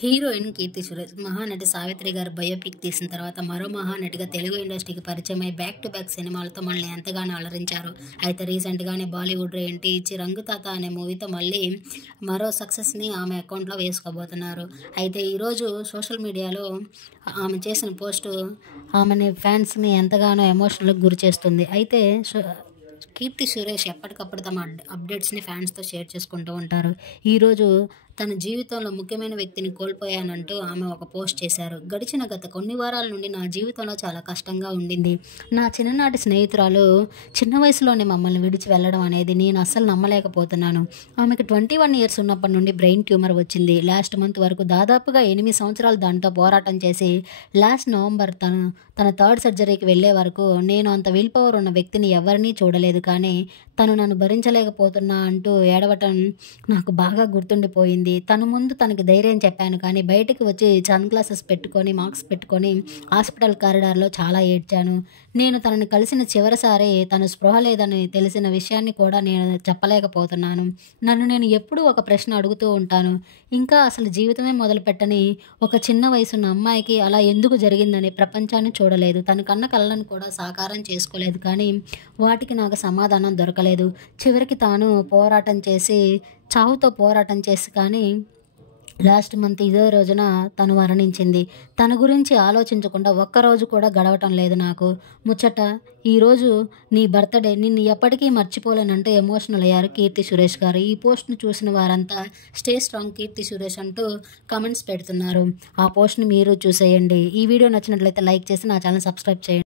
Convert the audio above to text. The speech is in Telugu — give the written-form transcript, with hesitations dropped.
హీరోయిన్ కీర్తి సురేష్ మహానటి సావిత్రి గారు బయోపిక్ తీసిన తర్వాత మరో మహానటిగా తెలుగు ఇండస్ట్రీకి పరిచయమై బ్యాక్ టు బ్యాక్ సినిమాలతో మనల్ని ఎంతగానో అలరించారు. అయితే రీసెంట్గానే బాలీవుడ్లో ఎంట్రీ ఇచ్చి రంగుతాత అనే మూవీతో మళ్ళీ మరో సక్సెస్ని ఆమె అకౌంట్లో వేసుకోబోతున్నారు. అయితే ఈరోజు సోషల్ మీడియాలో ఆమె చేసిన పోస్టు ఆమెని ఫ్యాన్స్ని ఎంతగానో ఎమోషనల్కి గురి చేస్తుంది. అయితే కీర్తి సురేష్ ఎప్పటికప్పుడు తమ అప్డేట్స్ని ఫ్యాన్స్తో షేర్ చేసుకుంటూ ఉంటారు. ఈరోజు తన జీవితంలో ముఖ్యమైన వ్యక్తిని కోల్పోయానంటూ ఆమె ఒక పోస్ట్ చేశారు. గత కొన్ని వారాల నుండి నా జీవితంలో చాలా కష్టంగా ఉండింది. నా చిన్ననాటి స్నేహితురాలు చిన్న వయసులోనే మమ్మల్ని విడిచి వెళ్ళడం అనేది నేను అస్సలు నమ్మలేకపోతున్నాను. ఆమెకు 21 ఇయర్స్ ఉన్నప్పటి నుండి బ్రెయిన్ ట్యూమర్ వచ్చింది. లాస్ట్ మంత్ వరకు దాదాపుగా 8 సంవత్సరాలు దాంతో పోరాటం చేసి లాస్ట్ నవంబర్ తన థర్డ్ సర్జరీకి వెళ్ళే వరకు నేను అంత విల్ పవర్ ఉన్న వ్యక్తిని ఎవరినీ చూడలేదు. కానీ తను నన్ను భరించలేకపోతున్నా అంటూ ఏడవటం నాకు బాగా గుర్తుండిపోయింది. తను ముందు తనకి ధైర్యం చెప్పాను, కానీ బయటికి వచ్చి సన్ గ్లాసెస్ పెట్టుకొని మాస్క్ పెట్టుకొని హాస్పిటల్ కారిడార్లో చాలా ఏడ్చాను. నేను తనని కలిసిన చివరిసారి తను స్పృహ లేదని తెలిసిన విషయాన్ని కూడా నేను చెప్పలేకపోతున్నాను. నన్ను నేను ఎప్పుడూ ఒక ప్రశ్న అడుగుతూ ఉంటాను, ఇంకా అసలు జీవితమే మొదలుపెట్టని ఒక చిన్న వయసున్న అమ్మాయికి అలా ఎందుకు జరిగిందని. ప్రపంచాన్ని చూడలేదు, తన కన్న కళ్ళను కూడా సాకారం చేసుకోలేదు, కానీ వాటికి నాకు సమాధానం దొరకలేదు. చివరికి తాను చావుతో పోరాటం చేసి కానీ లాస్ట్ మంత్ ఇదే రోజున తను మరణించింది. తన గురించి ఆలోచించకుండా ఒక్కరోజు కూడా గడవటం లేదు నాకు. ముచ్చట ఈరోజు నీ బర్త్డే, నిన్ను ఎప్పటికీ మర్చిపోలేనంటూ ఎమోషనల్ అయ్యారు కీర్తి సురేష్ గారు. ఈ పోస్ట్ను చూసిన వారంతా స్టే స్ట్రాంగ్ కీర్తి సురేష్ అంటూ కామెంట్స్ పెడుతున్నారు. ఆ పోస్ట్ని మీరు చూసేయండి. ఈ వీడియో నచ్చినట్లయితే లైక్ చేసి నా ఛానల్ సబ్స్క్రైబ్ చేయండి.